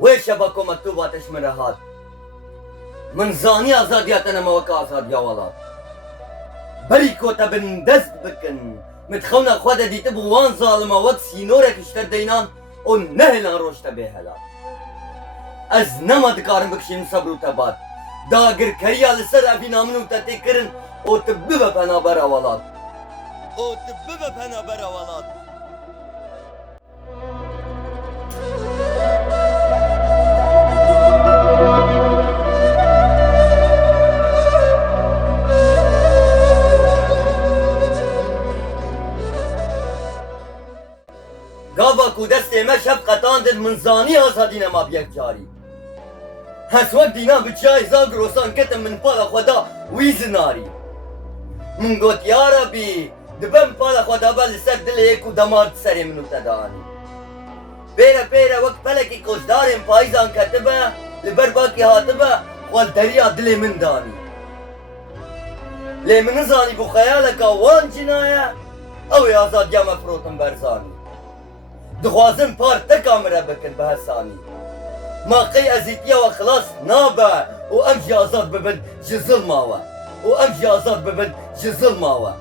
وی شبکو مکتوباتش من هات من زانی آزادیاتنا موقع آزادیا ولاد بری کۆتە بن دەست بکن متخەونە خوا دەدیتە بۆ وان زاڵمە وەک سینۆرێکی شتە دەینان ئەو نەهێلان ڕۆشتە بێهەلات ئەس نەما دکارم بکشین سەبر و تەبات داگرکەریە لەسەر ئەڤینا من و تەتێکردن ئۆتە ببە پەنابەرە وەڵات ئۆتە ببە پەنابەرە وەڵات گاوا کو دەستێ مە شەب قەتاندن من زانی ئازادی نەما بەیەک جاری هەس وەک دینا بچای زاگرۆسان کەتم من پاڵە خۆدا وی زناری من گوت یا رەبی دبەم پاڵە خۆدا بە لەسەر دلێک و دەمارد سەرێ من و تەدانی پێرە پێرە وەک پەلێکی کۆچدارێن پاییزان کەتبە لەبەر باکی هاتبە خوا دەریا دلێ من دانی لێ من نزانی بۆ خەیالەکە وان جنایە ئەوێ ئازادیا مەفرۆتم بەرزانی دخوازن پار تەکامرە بکن بە هەسانی ماقەی ئەزیتیەوە خلاص نابە و ئەم ژی ئازاد ببن ji زڵماوە و ئەم ژی ئازاد ببن ji زڵماوە